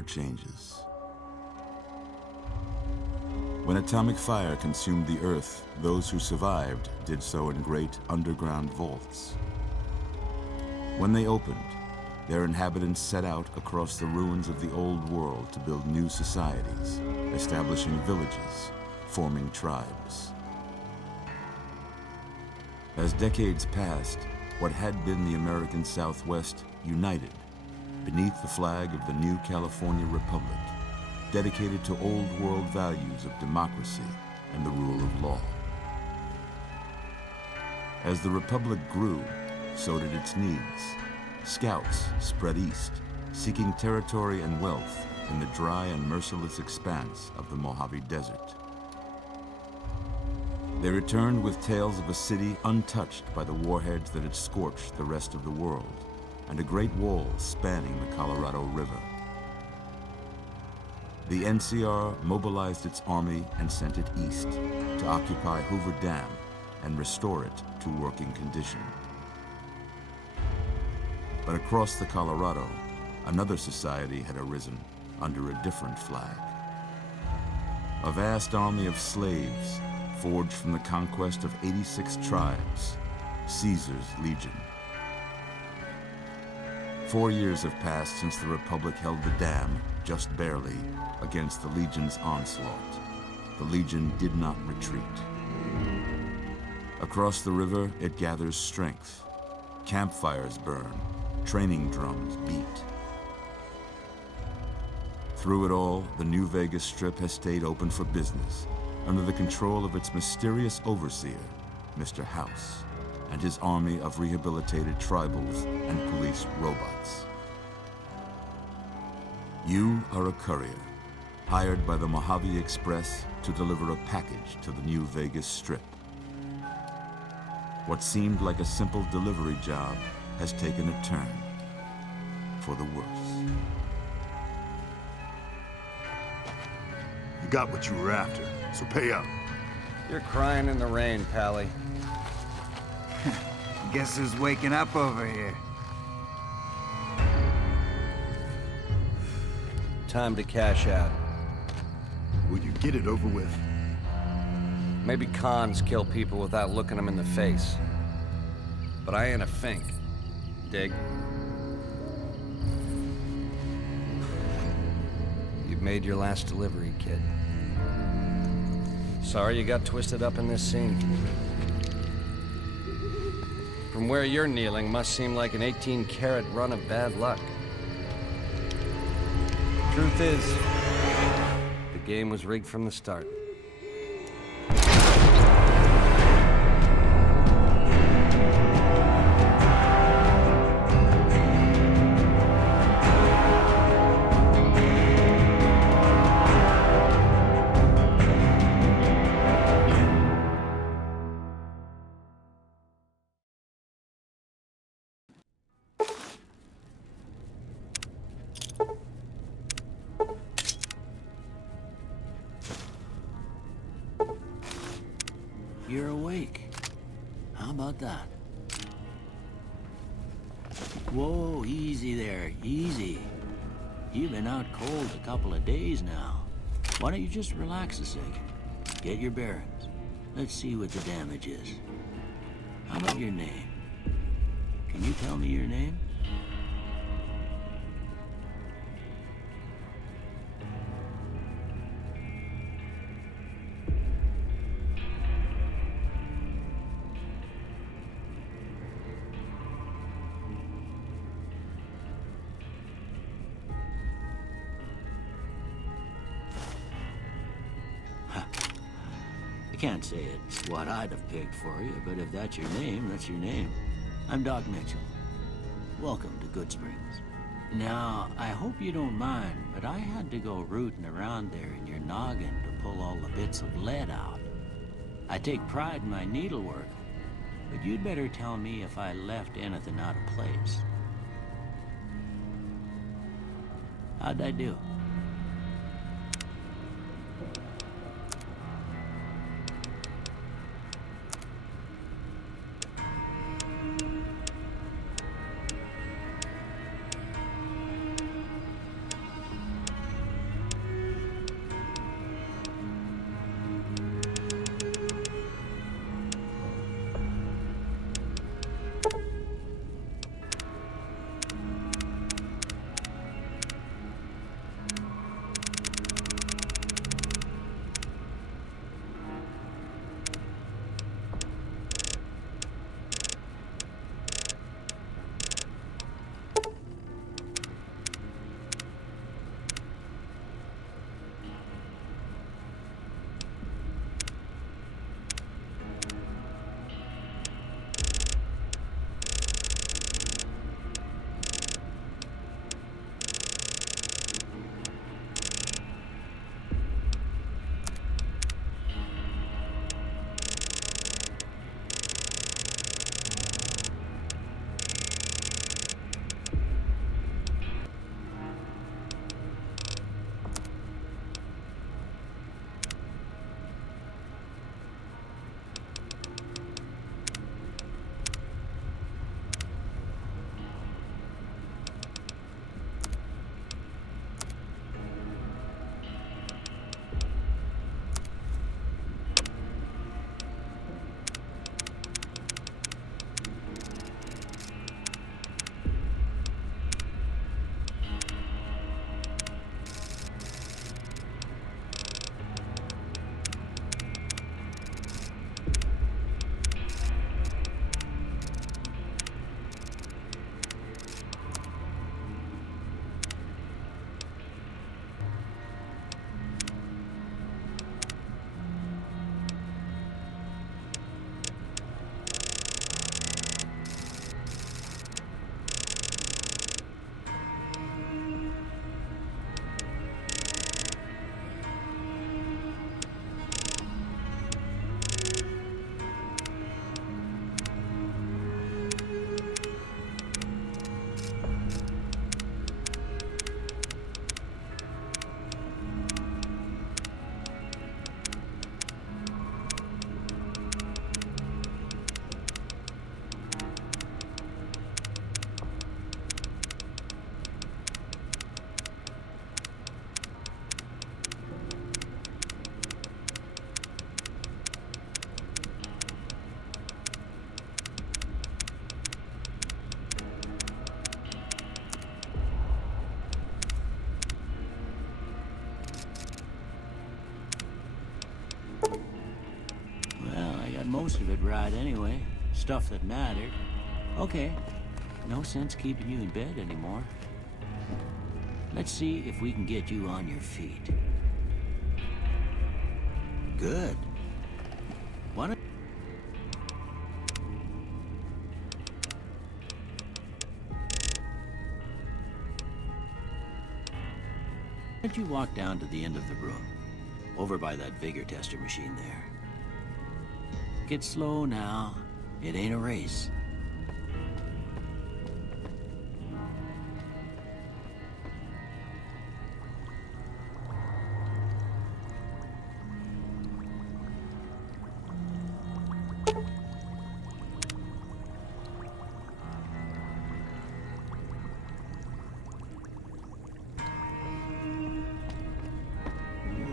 never changes. When atomic fire consumed the Earth, those who survived did so in great underground vaults. When they opened, their inhabitants set out across the ruins of the old world to build new societies, establishing villages, forming tribes. As decades passed, what had been the American Southwest united beneath the flag of the new California Republic, dedicated to old world values of democracy and the rule of law. As the Republic grew, so did its needs. Scouts spread east, seeking territory and wealth in the dry and merciless expanse of the Mojave Desert. They returned with tales of a city untouched by the warheads that had scorched the rest of the world, and a great wall spanning the Colorado River. The NCR mobilized its army and sent it east to occupy Hoover Dam and restore it to working condition. But across the Colorado, another society had arisen under a different flag. A vast army of slaves forged from the conquest of 86 tribes, Caesar's Legion. 4 years have passed since the Republic held the dam, just barely, against the Legion's onslaught. The Legion did not retreat. Across the river, it gathers strength. Campfires burn, training drums beat. Through it all, the New Vegas Strip has stayed open for business, under the control of its mysterious overseer, Mr. House, and his army of rehabilitated tribals and police robots. You are a courier, hired by the Mojave Express to deliver a package to the New Vegas Strip. What seemed like a simple delivery job has taken a turn for the worse. You got what you were after, so pay up. You're crying in the rain, Pally. Guess who's waking up over here? Time to cash out. Will you get it over with? Maybe cons kill people without looking them in the face. But I ain't a fink. Dig? You've made your last delivery, kid. Sorry you got twisted up in this scene. From where you're kneeling must seem like an 18-carat run of bad luck. Truth is, the game was rigged from the start. You're awake. How about that? Whoa, easy there, easy. You've been out cold a couple of days now. Why don't you just relax a second? Get your bearings. Let's see what the damage is. How about your name? Can you tell me your name? I can't say it's what I'd have picked for you, but if that's your name, that's your name. I'm Doc Mitchell. Welcome to Goodsprings. Now, I hope you don't mind, but I had to go rooting around there in your noggin to pull all the bits of lead out. I take pride in my needlework, but you'd better tell me if I left anything out of place. How'd I do? most of it right anyway. Stuff that mattered. Okay, no sense keeping you in bed anymore. Let's see if we can get you on your feet. Good. Why don't you walk down to the end of the room, over by that vigor tester machine there. Get slow now. It ain't a race.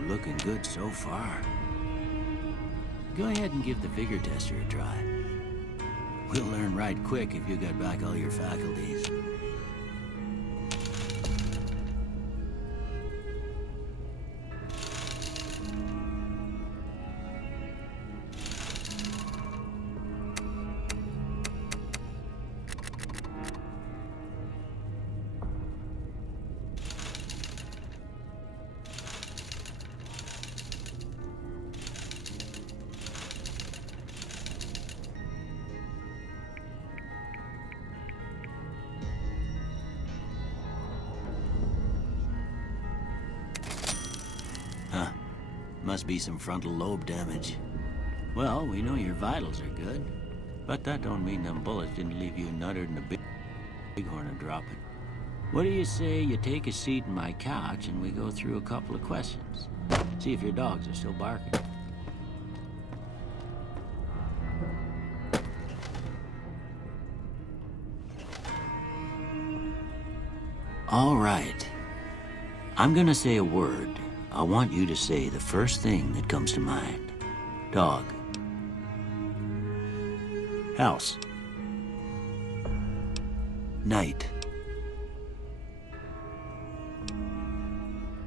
Looking good so far. Go ahead and give the vigor tester a try. We'll learn right quick if you got back all your faculties. Must be some frontal lobe damage. Well, we know your vitals are good, but that don't mean them bullets didn't leave you nuttered in a bighorn and drop it. What do you say you take a seat in my couch and we go through a couple of questions? See if your dogs are still barking. All right. I'm gonna say a word. I want you to say the first thing that comes to mind. Dog. House. Night.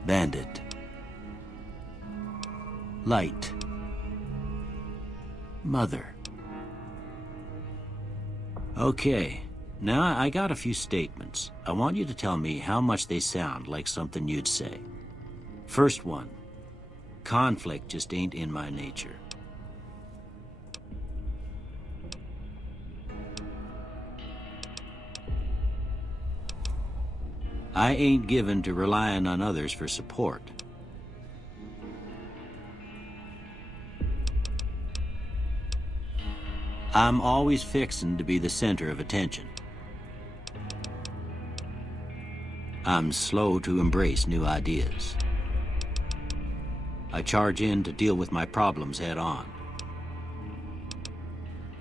Bandit. Light. Mother. Okay. Now I got a few statements. I want you to tell me how much they sound like something you'd say. First one, conflict just ain't in my nature. I ain't given to relying on others for support. I'm always fixin' to be the center of attention. I'm slow to embrace new ideas. I charge in to deal with my problems head on.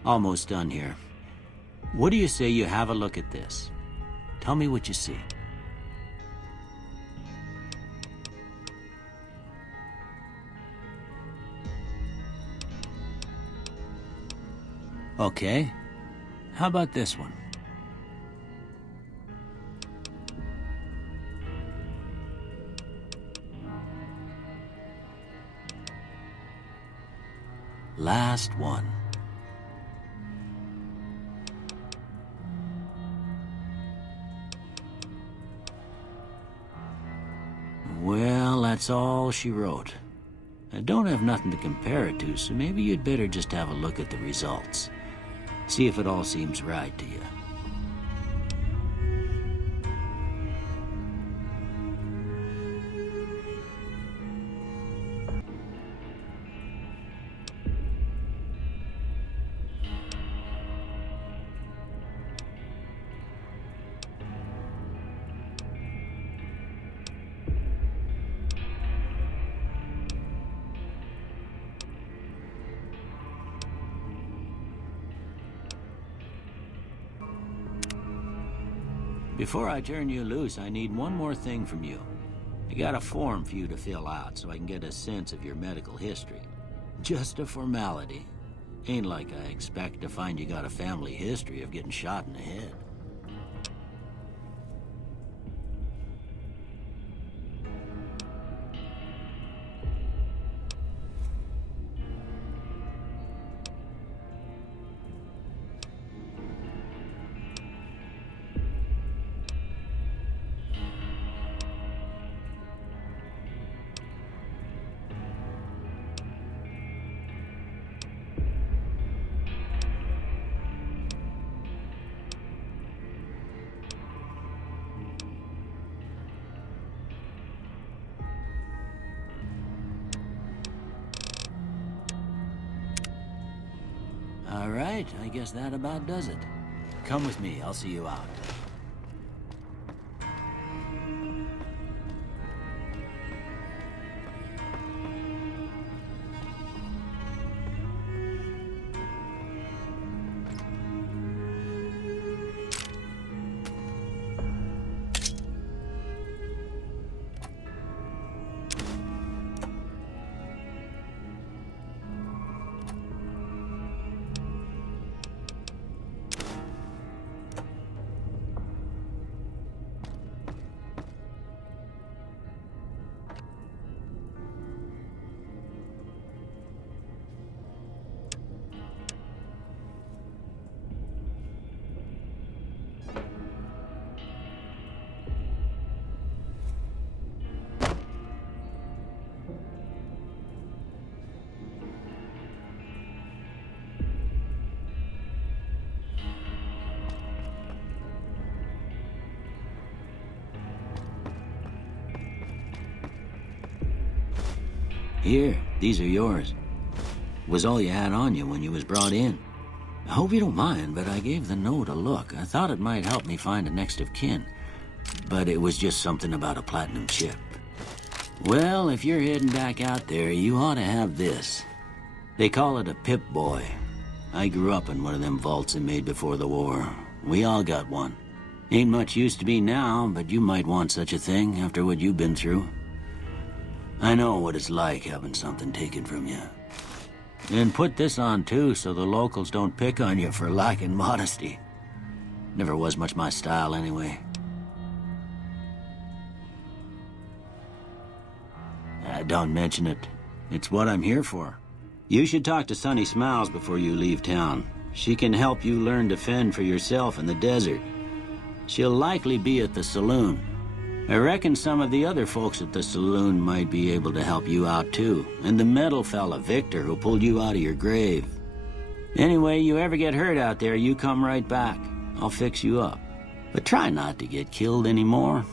Almost done here. What do you say you have a look at this? Tell me what you see. Okay. How about this one? Last one. Well, that's all she wrote. I don't have nothing to compare it to, so maybe you'd better just have a look at the results. See if it all seems right to you. Before I turn you loose, I need one more thing from you. I got a form for you to fill out so I can get a sense of your medical history. Just a formality. Ain't like I expect to find you got a family history of getting shot in the head. All right, I guess that about does it. Come with me, I'll see you out. Here, these are yours. Was all you had on you when you was brought in. I hope you don't mind, but I gave the note a look. I thought it might help me find a next of kin. But it was just something about a platinum chip. Well, if you're heading back out there, you ought to have this. They call it a Pip-Boy. I grew up in one of them vaults they made before the war. We all got one. Ain't much use to me now, but you might want such a thing after what you've been through. I know what it's like having something taken from you. And put this on too, so the locals don't pick on you for lacking modesty. Never was much my style anyway. Don't mention it. It's what I'm here for. You should talk to Sunny Smiles before you leave town. She can help you learn to fend for yourself in the desert. She'll likely be at the saloon. I reckon some of the other folks at the saloon might be able to help you out too. And the metal fella, Victor, who pulled you out of your grave. Anyway, you ever get hurt out there, you come right back. I'll fix you up. But try not to get killed anymore.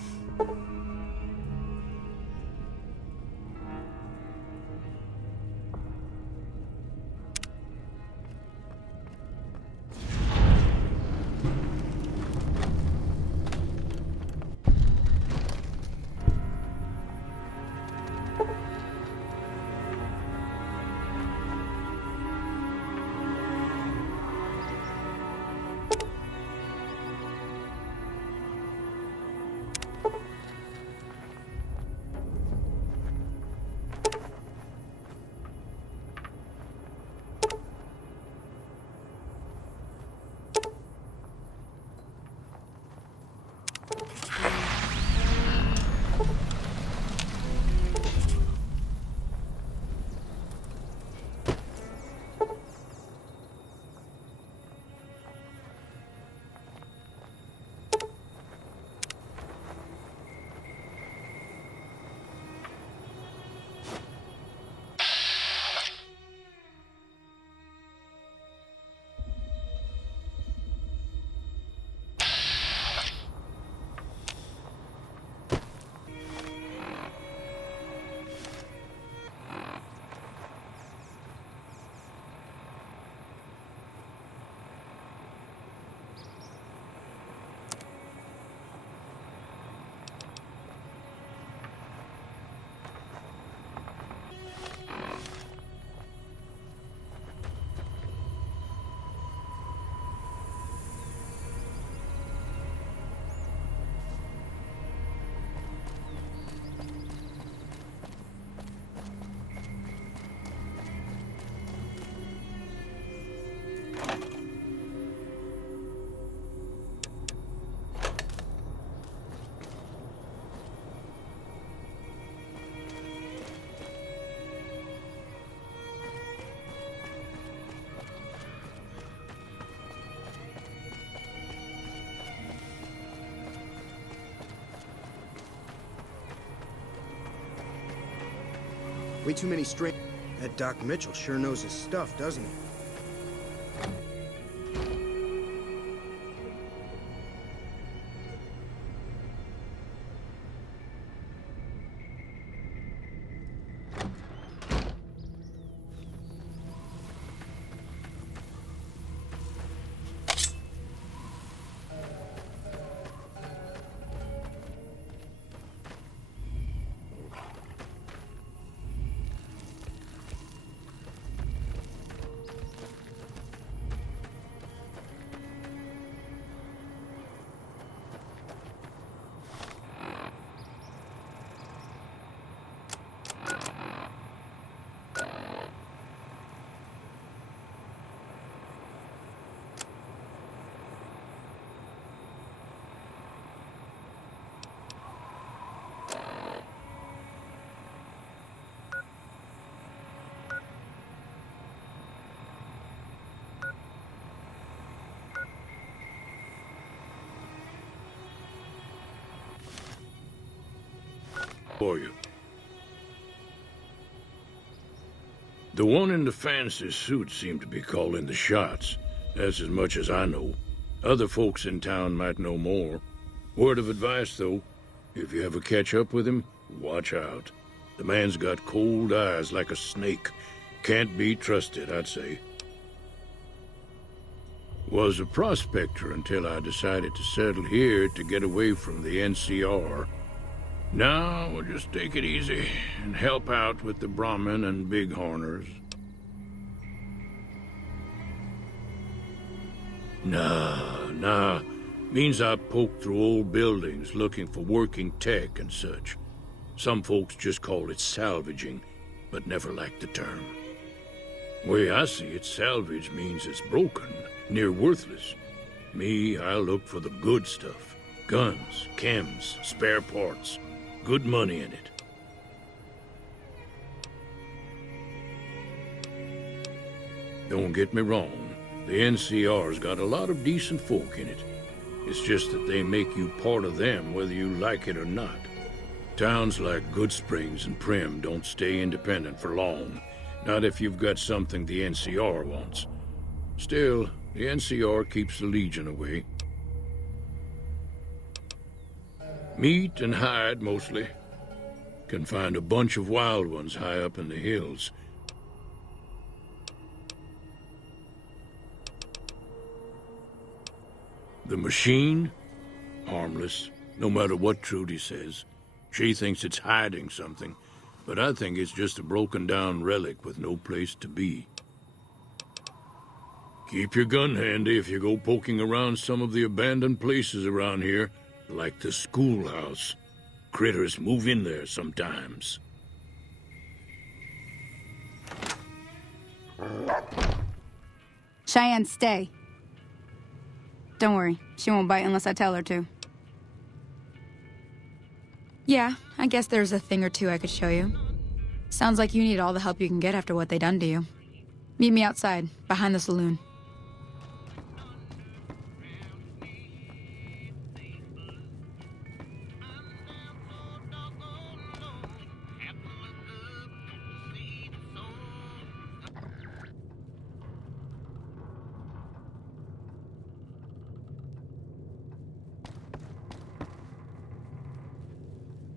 Way too many straight. That Doc Mitchell sure knows his stuff, doesn't he? for you. The one in the fancy suit seemed to be calling the shots. That's as much as I know. Other folks in town might know more. Word of advice, though, if you ever catch up with him, watch out. The man's got cold eyes like a snake. Can't be trusted, I'd say. Was a prospector until I decided to settle here to get away from the NCR. Now, we'll just take it easy and help out with the Brahmin and Bighorners. Nah. Means I poke through old buildings looking for working tech and such. Some folks just call it salvaging, but never liked the term. Way I see it, salvage means it's broken, near worthless. Me, I look for the good stuff. Guns, chems, spare parts. Good money in it. Don't get me wrong, the NCR's got a lot of decent folk in it. It's just that they make you part of them whether you like it or not. Towns like Goodsprings and Primm don't stay independent for long. Not if you've got something the NCR wants. Still, the NCR keeps the Legion away. Meat and hide, mostly. Can find a bunch of wild ones high up in the hills. The machine? Harmless, no matter what Trudy says. She thinks it's hiding something, but I think it's just a broken-down relic with no place to be. Keep your gun handy if you go poking around some of the abandoned places around here, like the schoolhouse. Critters move in there sometimes. Cheyenne, stay. Don't worry, she won't bite unless I tell her to. Yeah, I guess there's a thing or two I could show you. Sounds like you need all the help you can get after what they done to you. Meet me outside, behind the saloon.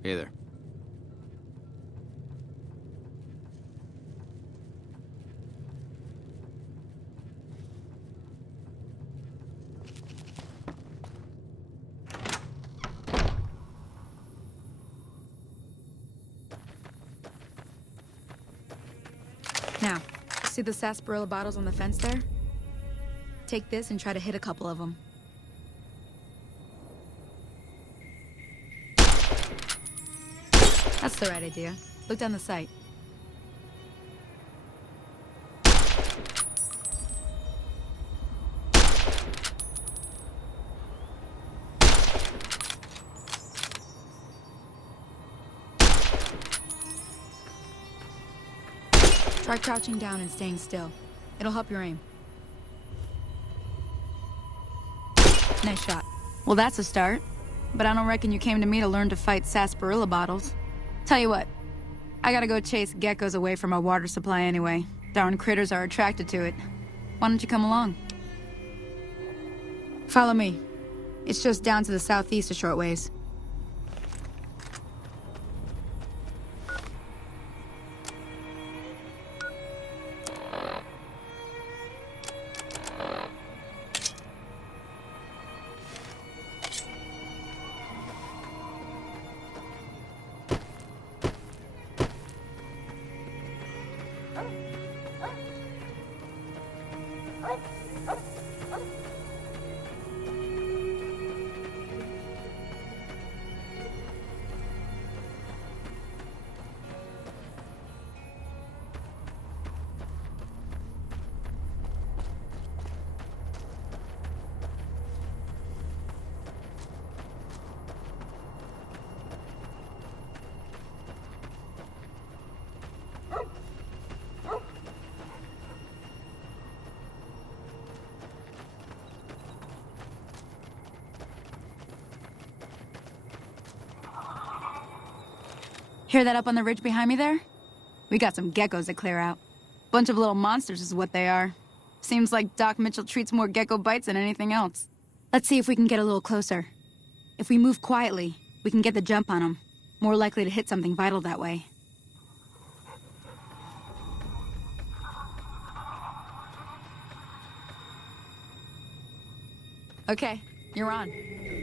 Hey there. Now, see the sarsaparilla bottles on the fence there? Take this and try to hit a couple of them. That's the right idea. Look down the sight. Try crouching down and staying still. It'll help your aim. Nice shot. Well, that's a start. But I don't reckon you came to me to learn to fight sarsaparilla bottles. Tell you what, I gotta go chase geckos away from our water supply anyway. Darn critters are attracted to it. Why don't you come along? Follow me. It's just down to the southeast a short ways. Hear that up on the ridge behind me there? We got some geckos to clear out. Bunch of little monsters is what they are. Seems like Doc Mitchell treats more gecko bites than anything else. Let's see if we can get a little closer. If we move quietly, we can get the jump on them. More likely to hit something vital that way. Okay, you're on.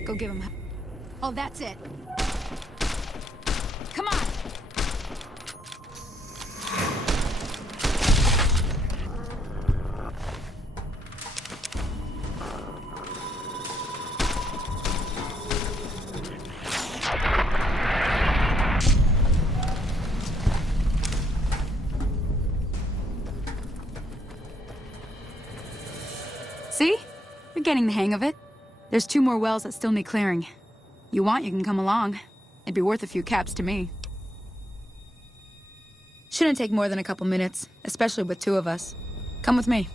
Go give him... Oh, that's it. Come on! See? You're getting the hang of it. There's 2 more wells that still need clearing. You want, you can come along. It'd be worth a few caps to me. Shouldn't take more than a couple minutes, especially with 2 of us. Come with me.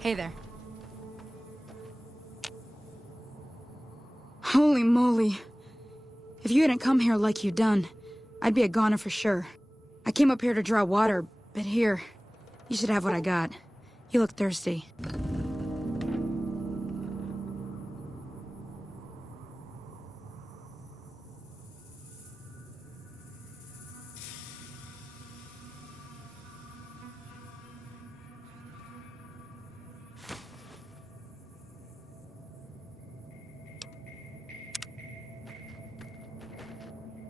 Hey there. Holy moly. If you hadn't come here like you done, I'd be a goner for sure. I came up here to draw water, but here, you should have what I got. You look thirsty.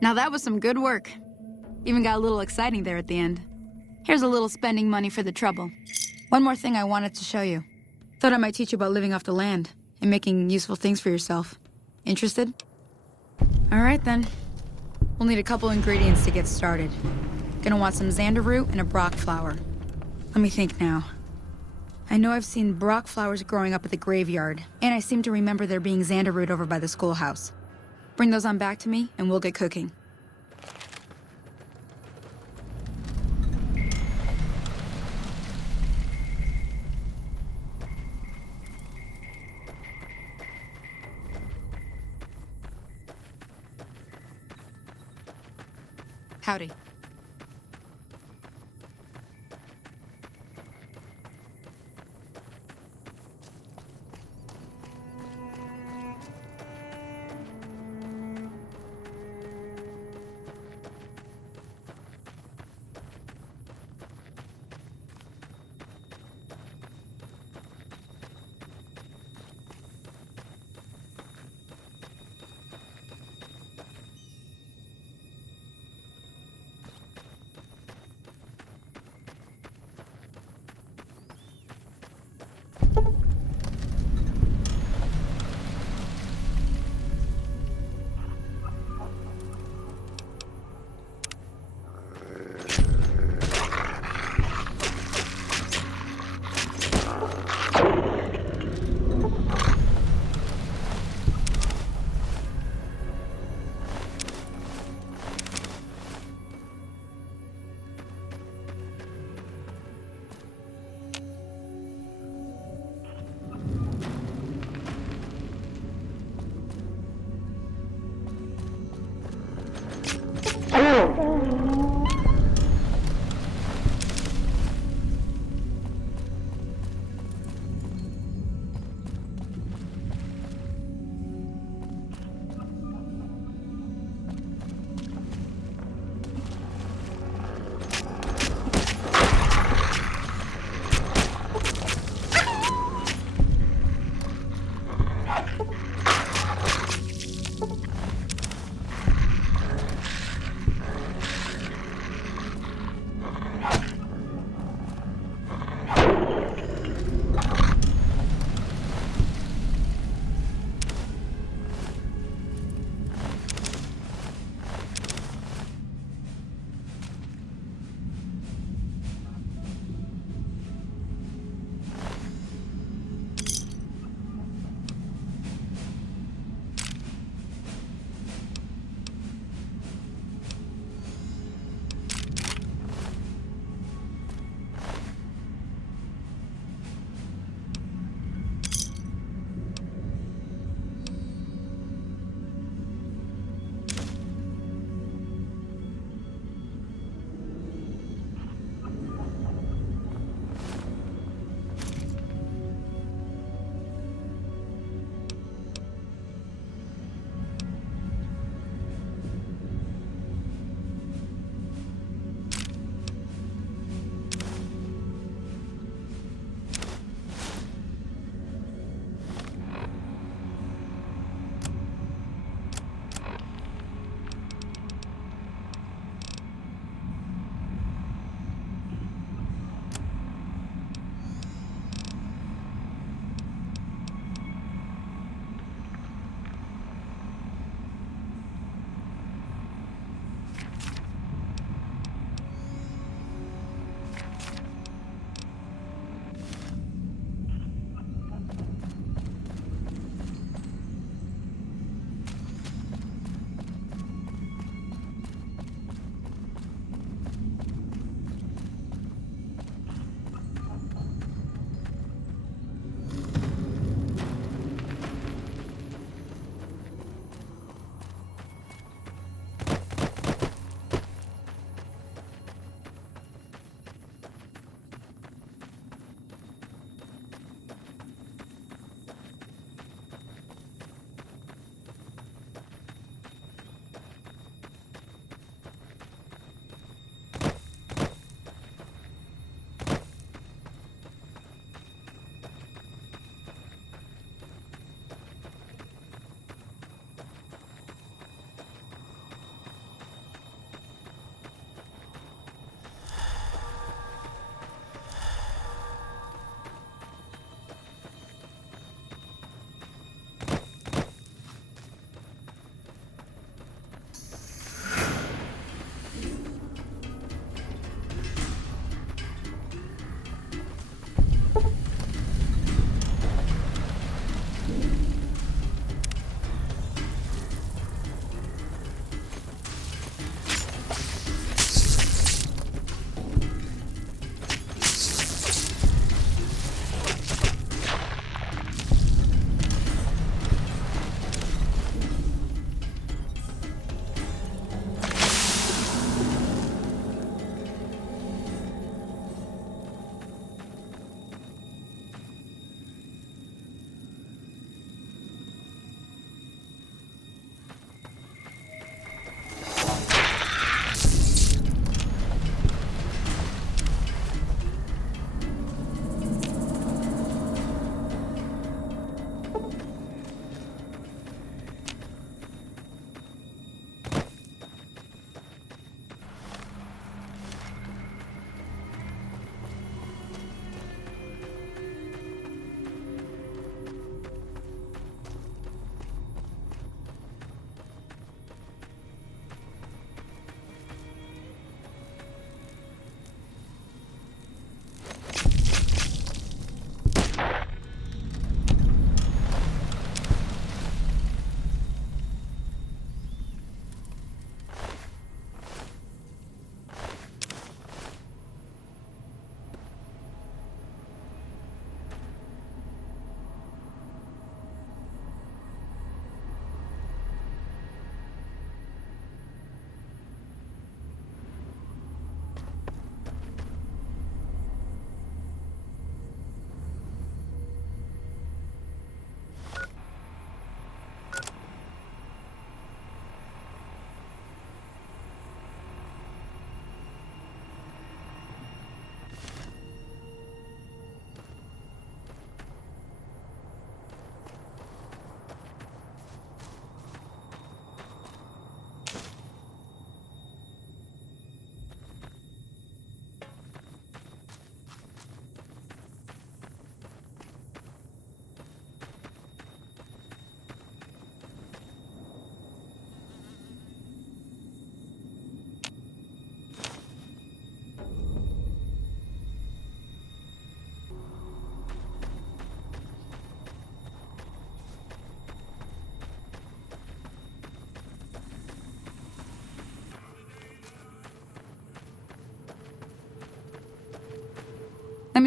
Now that was some good work. Even got a little exciting there at the end. Here's a little spending money for the trouble. One more thing I wanted to show you. Thought I might teach you about living off the land and making useful things for yourself. Interested? All right then. We'll need a couple ingredients to get started. Gonna want some xander root and a brock flower. Let me think now. I know I've seen brock flowers growing up at the graveyard, and I seem to remember there being xander root over by the schoolhouse. Bring those on back to me, and we'll get cooking. Howdy.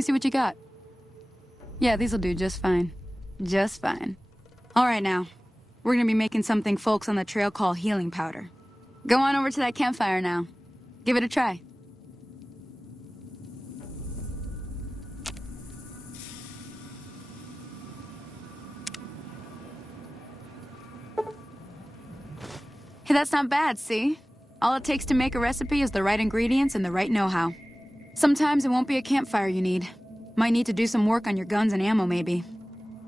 me see what you got. Yeah, these'll do just fine. Just fine. All right, now. We're gonna be making something folks on the trail call healing powder. Go on over to that campfire now. Give it a try. Hey, that's not bad, see? All it takes to make a recipe is the right ingredients and the right know-how. Sometimes it won't be a campfire you need. Might need to do some work on your guns and ammo, maybe.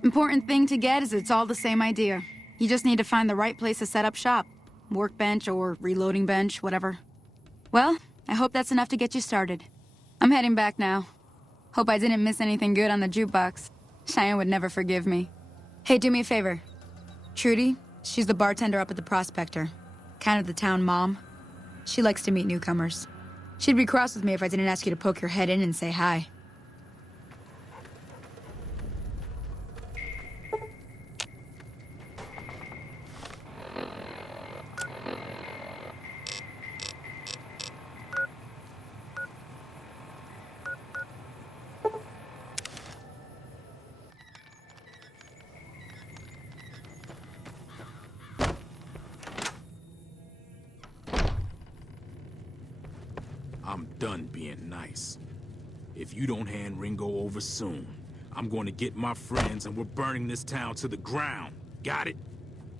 Important thing to get is it's all the same idea. You just need to find the right place to set up shop. Workbench or reloading bench, whatever. Well, I hope that's enough to get you started. I'm heading back now. Hope I didn't miss anything good on the jukebox. Cheyenne would never forgive me. Hey, do me a favor. Trudy, she's the bartender up at the Prospector. Kind of the town mom. She likes to meet newcomers. She'd be cross with me if I didn't ask you to poke your head in and say hi. I'm done being nice. If you don't hand Ringo over soon, I'm going to get my friends and we're burning this town to the ground. Got it?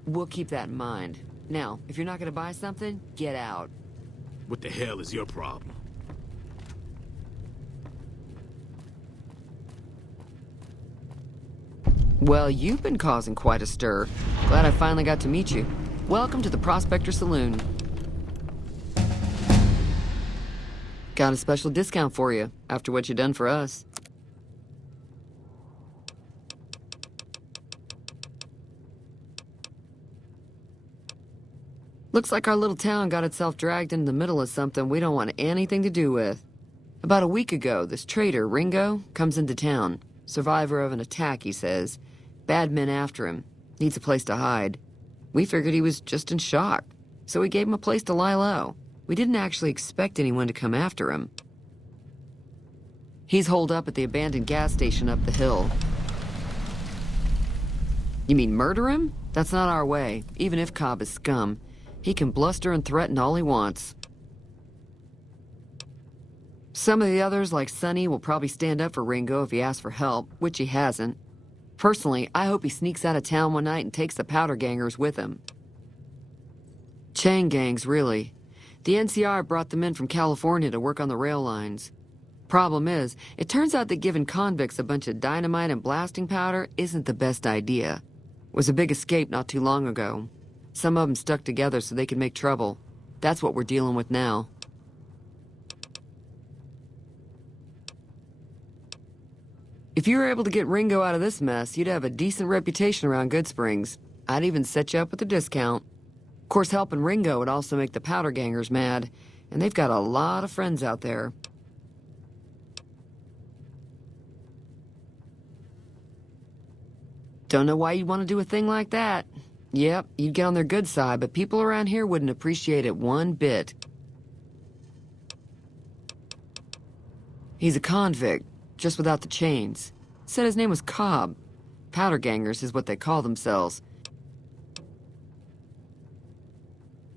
We'll keep that in mind. Now, if you're not gonna buy something, get out. What the hell is your problem? Well, you've been causing quite a stir. Glad I finally got to meet you. Welcome to the Prospector Saloon. Got a special discount for you, after what you done for us. Looks like our little town got itself dragged into the middle of something we don't want anything to do with. About a week ago, this traitor, Ringo, comes into town. Survivor of an attack, he says. Bad men after him. Needs a place to hide. We figured he was just in shock, so we gave him a place to lie low. We didn't actually expect anyone to come after him. He's holed up at the abandoned gas station up the hill. You mean murder him? That's not our way, even if Cobb is scum. He can bluster and threaten all he wants. Some of the others, like Sonny, will probably stand up for Ringo if he asks for help, which he hasn't. Personally, I hope he sneaks out of town one night and takes the powder gangers with him. Chain gangs, really. The NCR brought them in from California to work on the rail lines. Problem is, it turns out that giving convicts a bunch of dynamite and blasting powder isn't the best idea. It was a big escape not too long ago. Some of them stuck together so they could make trouble. That's what we're dealing with now. If you were able to get Ringo out of this mess, you'd have a decent reputation around Goodsprings. I'd even set you up with a discount. Of course, helping Ringo would also make the powder gangers mad, and they've got a lot of friends out there. Don't know why you'd want to do a thing like that. Yep, you'd get on their good side, but people around here wouldn't appreciate it one bit. He's a convict, just without the chains. Said his name was Cobb. Powder gangers is what they call themselves.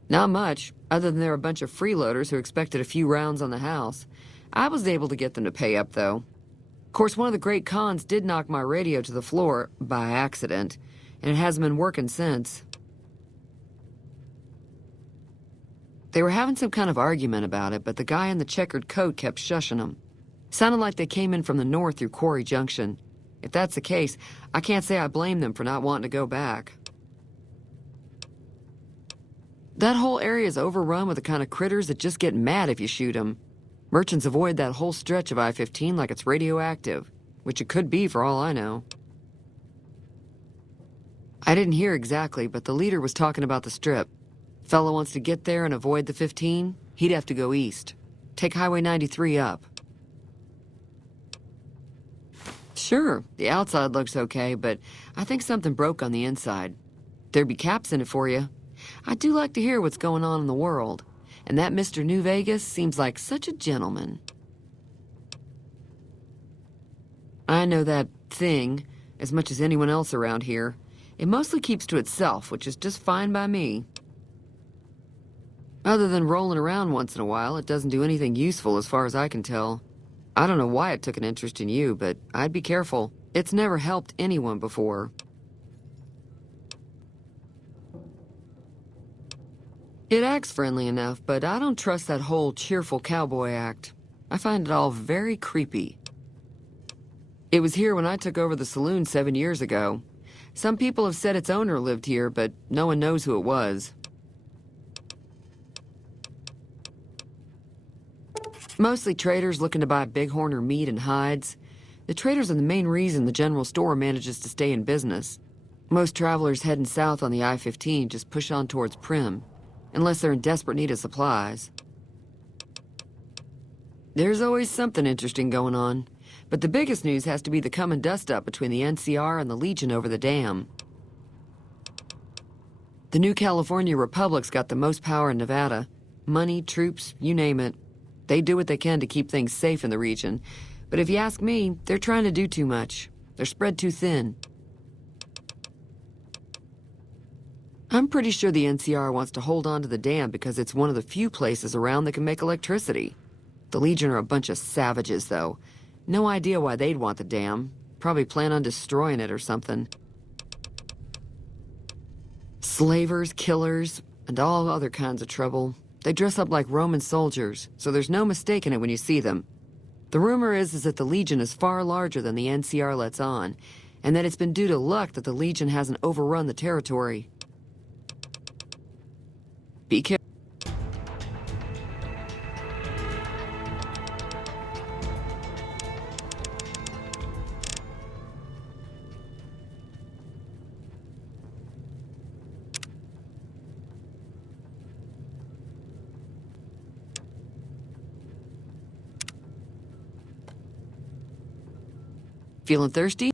Not much, other than they're a bunch of freeloaders who expected a few rounds on the house. I was able to get them to pay up, though. Of course, one of the great cons did knock my radio to the floor, by accident, and it hasn't been working since. They were having some kind of argument about it, but the guy in the checkered coat kept shushing them. Sounded like they came in from the north through Quarry Junction. If that's the case, I can't say I blame them for not wanting to go back. That whole area is overrun with the kind of critters that just get mad if you shoot them. Merchants avoid that whole stretch of I-15 like it's radioactive, which it could be for all I know. I didn't hear exactly, but the leader was talking about the strip. Fellow wants to get there and avoid the 15, he'd have to go east. Take Highway 93 up. Sure, the outside looks okay, but I think something broke on the inside. There'd be caps in it for you. I do like to hear what's going on in the world, and that Mr. New Vegas seems like such a gentleman. I know that thing as much as anyone else around here. It mostly keeps to itself, which is just fine by me. Other than rolling around once in a while, it doesn't do anything useful as far as I can tell. I don't know why it took an interest in you, but I'd be careful. It's never helped anyone before. It acts friendly enough, but I don't trust that whole cheerful cowboy act. I find it all very creepy. It was here when I took over the saloon 7 years ago. Some people have said its owner lived here, but no one knows who it was. Mostly traders looking to buy bighorn or meat and hides. The traders are the main reason the general store manages to stay in business. Most travelers heading south on the I-15 just push on towards Primm, unless they're in desperate need of supplies. There's always something interesting going on, but the biggest news has to be the coming dust-up between the NCR and the Legion over the dam. The new California Republic's got the most power in Nevada. Money, troops, you name it. They do what they can to keep things safe in the region, but if you ask me, they're trying to do too much. They're spread too thin. I'm pretty sure the NCR wants to hold on to the dam because it's one of the few places around that can make electricity. The Legion are a bunch of savages, though. No idea why they'd want the dam. Probably plan on destroying it or something. Slavers, killers, and all other kinds of trouble. They dress up like Roman soldiers, so there's no mistaking it when you see them. The rumor is that the Legion is far larger than the NCR lets on, and that it's been due to luck that the Legion hasn't overrun the territory. Be careful. Feeling thirsty?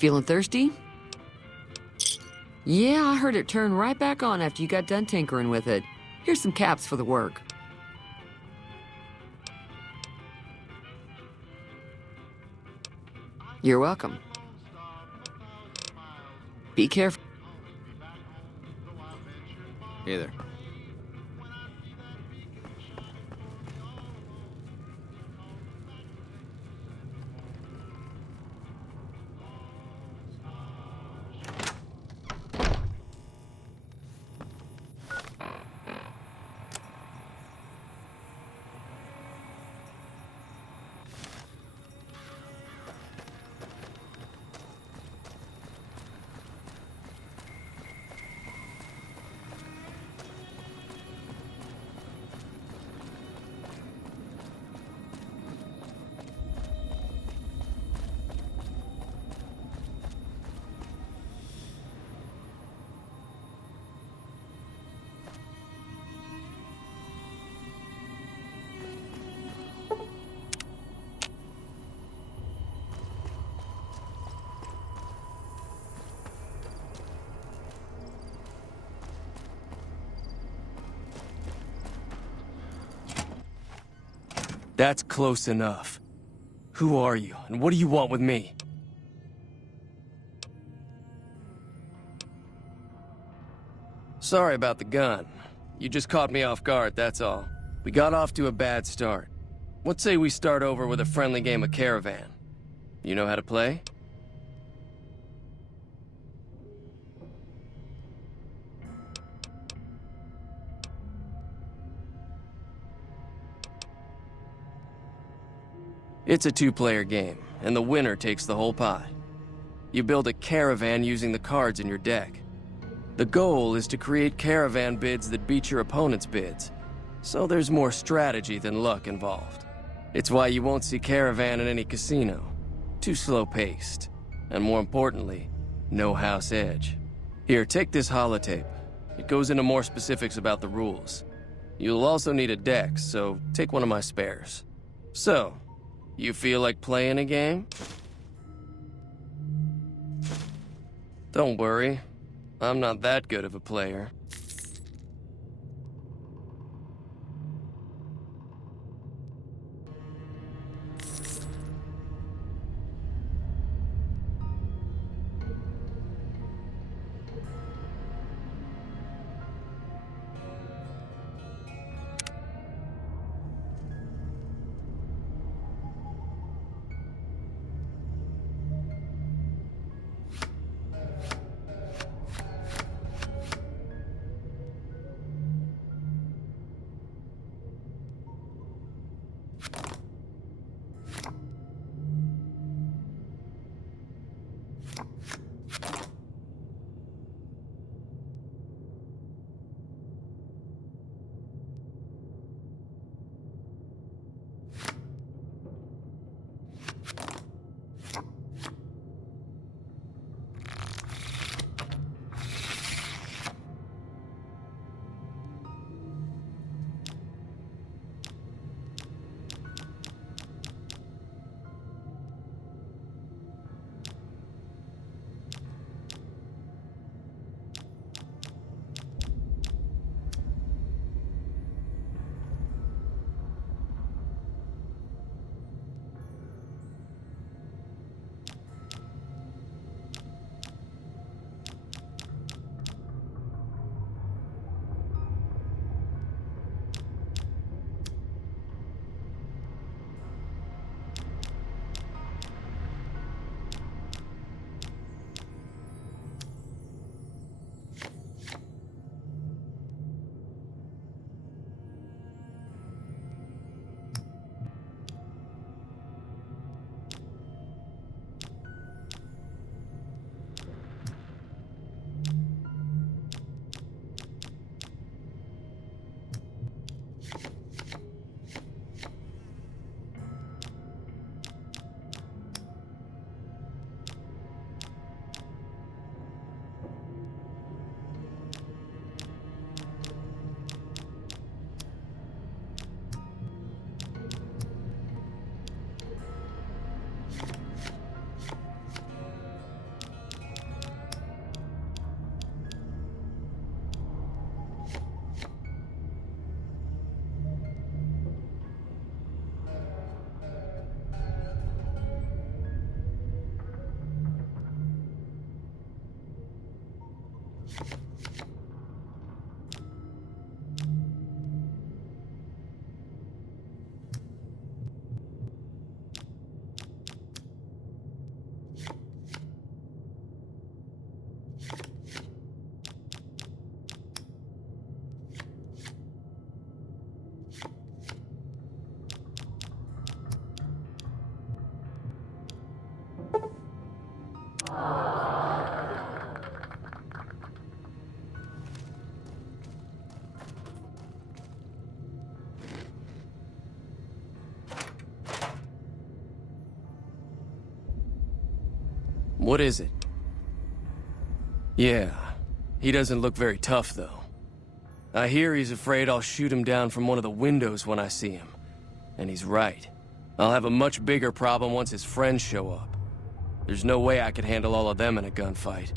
Feeling thirsty? Yeah, I heard it turn right back on after you got done tinkering with it. Here's some caps for the work. You're welcome. Be careful. Hey there. That's close enough. Who are you, and what do you want with me? Sorry about the gun. You just caught me off guard, that's all. We got off to a bad start. Let's say we start over with a friendly game of Caravan. You know how to play? It's a two-player game, and the winner takes the whole pot. You build a caravan using the cards in your deck. The goal is to create caravan bids that beat your opponent's bids, so there's more strategy than luck involved. It's why you won't see caravan in any casino. Too slow-paced, and more importantly, no house edge. Here, take this holotape. It goes into more specifics about the rules. You'll also need a deck, so take one of my spares. So, you feel like playing a game? Don't worry. I'm not that good of a player. What is it? Yeah, he doesn't look very tough, though. I hear he's afraid I'll shoot him down from one of the windows when I see him. And he's right. I'll have a much bigger problem once his friends show up. There's no way I could handle all of them in a gunfight.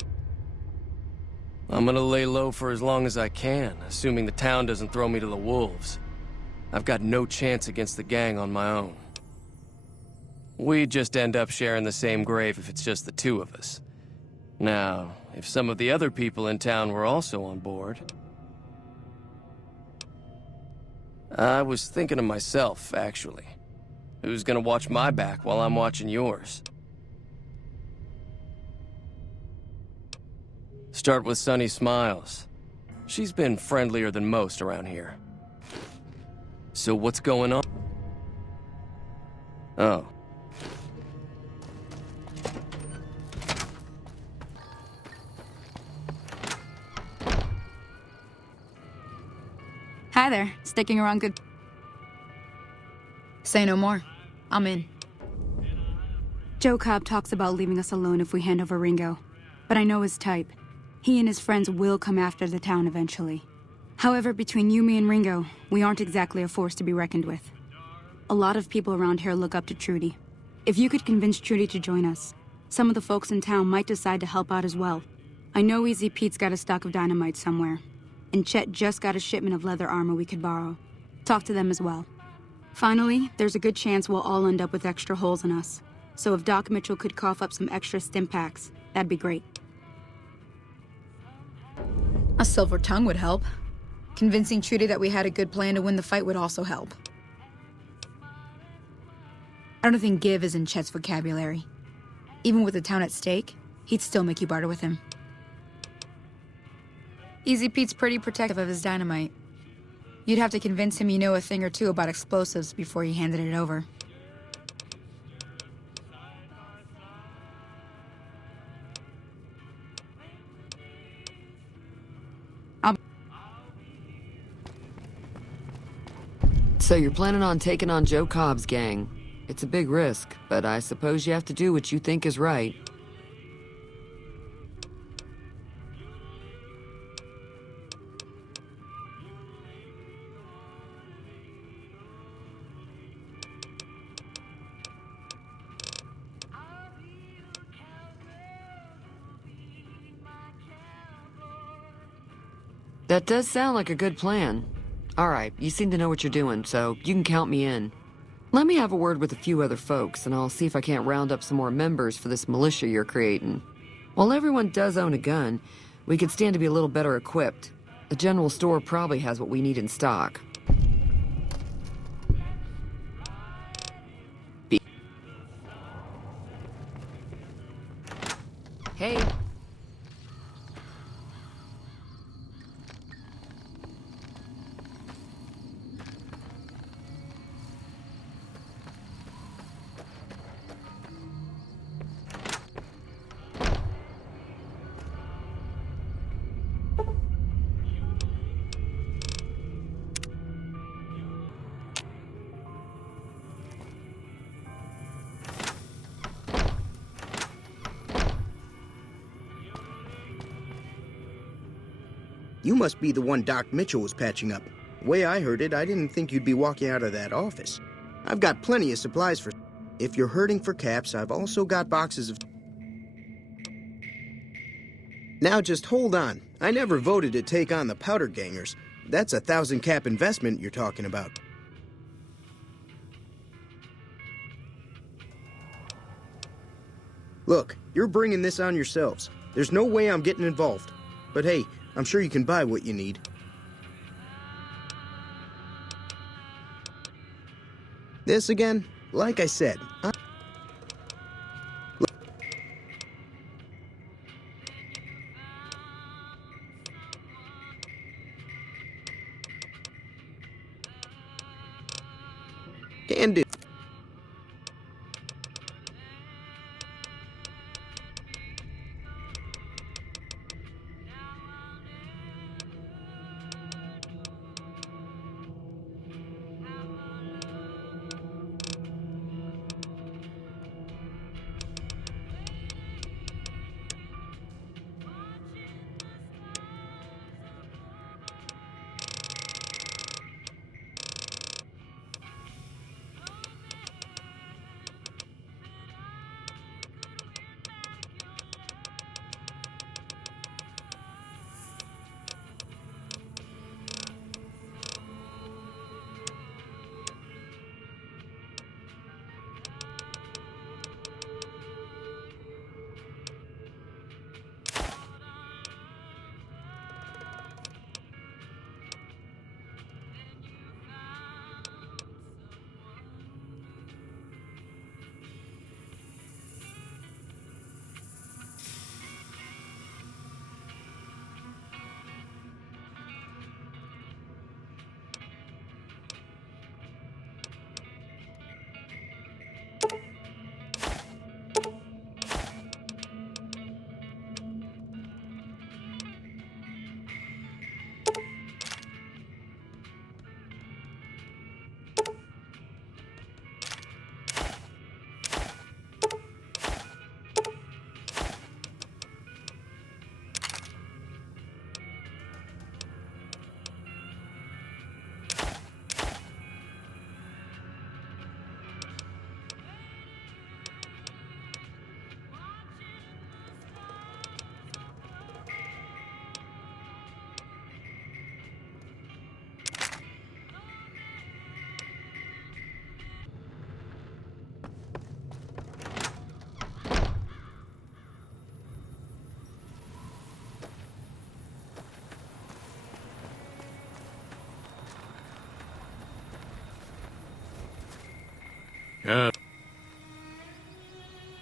I'm gonna lay low for as long as I can, assuming the town doesn't throw me to the wolves. I've got no chance against the gang on my own. We'd just end up sharing the same grave if it's just the two of us. Now, if some of the other people in town were also on board... I was thinking of myself, actually. Who's gonna watch my back while I'm watching yours? Start with Sunny Smiles. She's been friendlier than most around here. So what's going on? Oh. Hi there. Sticking around good... Say no more. I'm in. Joe Cobb talks about leaving us alone if we hand over Ringo. But I know his type. He and his friends will come after the town eventually. However, between you, me, and Ringo, we aren't exactly a force to be reckoned with. A lot of people around here look up to Trudy. If you could convince Trudy to join us, some of the folks in town might decide to help out as well. I know Easy Pete's got a stock of dynamite somewhere, and Chet just got a shipment of leather armor we could borrow. Talk to them as well. Finally, there's a good chance we'll all end up with extra holes in us. So if Doc Mitchell could cough up some extra stim packs, that'd be great. A silver tongue would help. Convincing Trudy that we had a good plan to win the fight would also help. I don't think give is in Chet's vocabulary. Even with the town at stake, he'd still make you barter with him. Easy Pete's pretty protective of his dynamite. You'd have to convince him you know a thing or two about explosives before you handed it over. So you're planning on taking on Joe Cobb's gang. It's a big risk, but I suppose you have to do what you think is right. That does sound like a good plan. All right, you seem to know what you're doing, so you can count me in. Let me have a word with a few other folks, and I'll see if I can't round up some more members for this militia you're creating. While everyone does own a gun, we could stand to be a little better equipped. The general store probably has what we need in stock. Hey. You must be the one Doc Mitchell was patching up. The way I heard it, I didn't think you'd be walking out of that office. I've got plenty of supplies for... If you're hurting for caps, I've also got boxes of... Now just hold on. I never voted to take on the Powder Gangers. That's a 1,000 cap investment you're talking about. Look, you're bringing this on yourselves. There's no way I'm getting involved. But hey, I'm sure you can buy what you need. This again? Like I said, can do.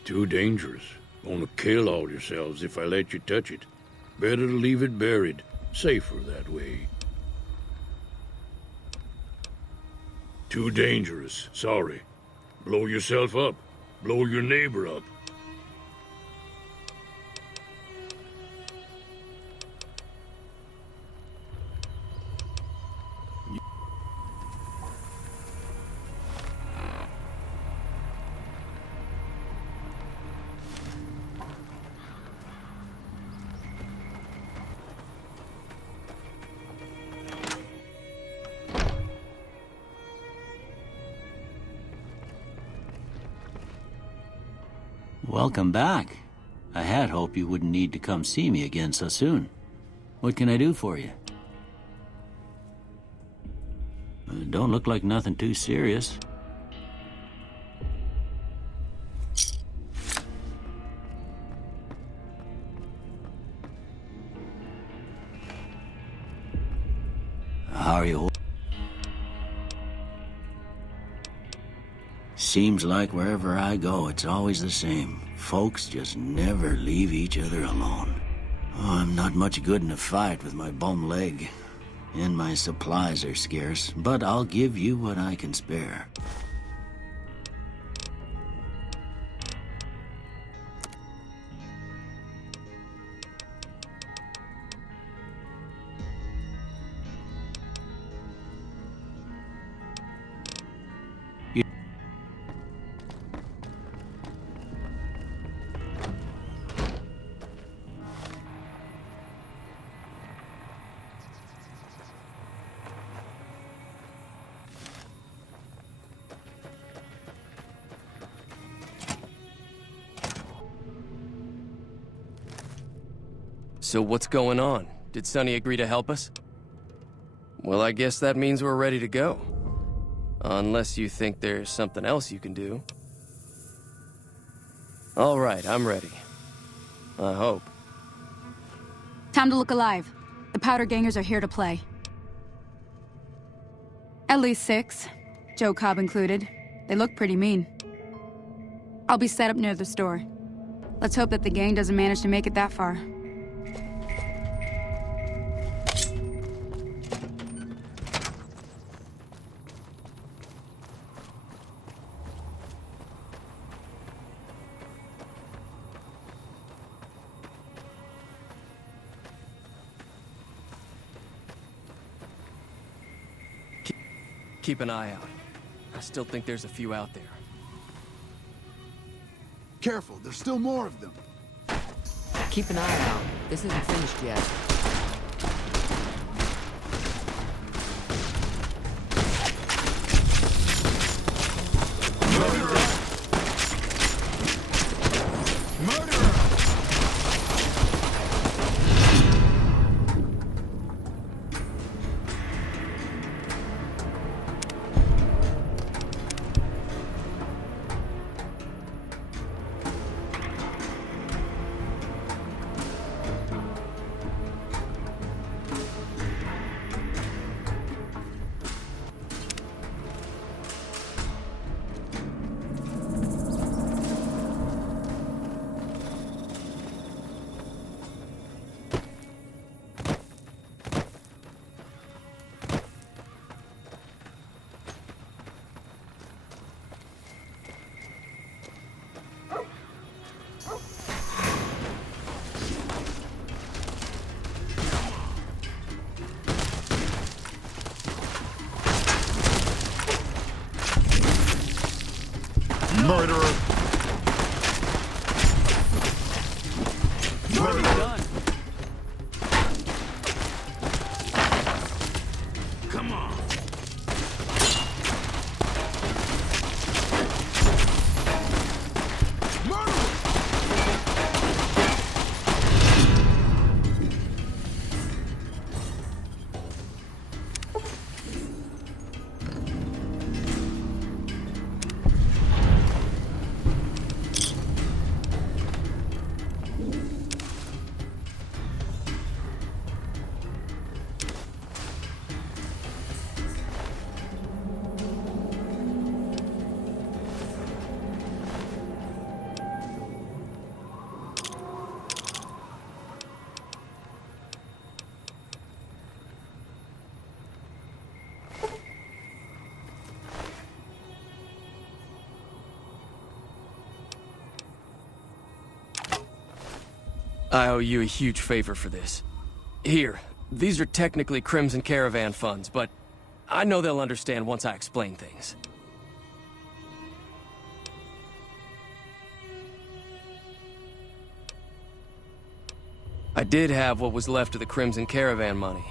Too dangerous. Gonna kill all yourselves if I let you touch it. Better to leave it buried. Safer that way. Too dangerous. Sorry. Blow yourself up. Blow your neighbor up. Welcome back. I had hoped you wouldn't need to come see me again so soon. What can I do for you? Don't look like nothing too serious. How are you? Seems like wherever I go, it's always the same. Folks just never leave each other alone. Oh, I'm not much good in a fight with my bum leg. And my supplies are scarce, but I'll give you what I can spare. So what's going on? Did Sonny agree to help us? Well, I guess that means we're ready to go. Unless you think there's something else you can do. All right, I'm ready. I hope. Time to look alive. The Powder Gangers are here to play. At least 6, Joe Cobb included. They look pretty mean. I'll be set up near the store. Let's hope that the gang doesn't manage to make it that far. Keep an eye out. I still think there's a few out there. Careful, there's still more of them. Keep an eye out. This isn't finished yet. Murderer! Already done. Come on. I owe you a huge favor for this. Here, these are technically Crimson Caravan funds, but I know they'll understand once I explain things. I did have what was left of the Crimson Caravan money,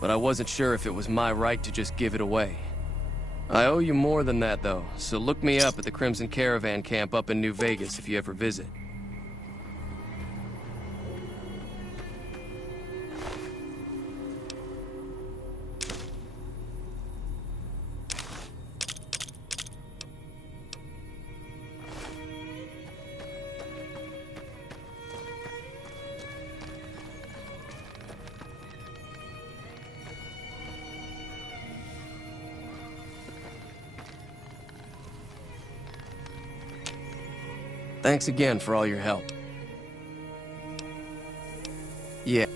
but I wasn't sure if it was my right to just give it away. I owe you more than that, though, so look me up at the Crimson Caravan camp up in New Vegas if you ever visit. Thanks again for all your help. Yeah.